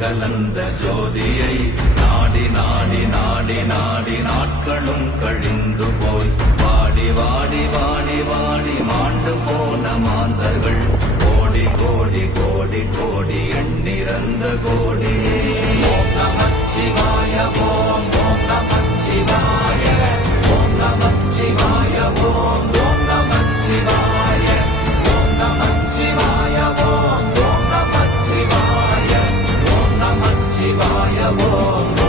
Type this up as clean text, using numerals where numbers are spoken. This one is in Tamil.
கலந்த ஜோதியை நாடி நாடி நாடி நாடி நாட்களும் கழிந்து போய் வாடி வாடி வாடி வாடி மாண்டு போன மாந்தர்கள் கோடி கோடி கோடி கோடி எண்ணிறந்த கோடி. ஓம் நமச்சிவாய ஓம் ஓம் நமச்சிவாய ஓம் நமச்சிவாய ஓம் ஓம் நமச்சிவாய ஓம் நமச்சிவாய ஓம் ஓம் நமச்சிவாய ஓம் நமச்சிவாய ஓம்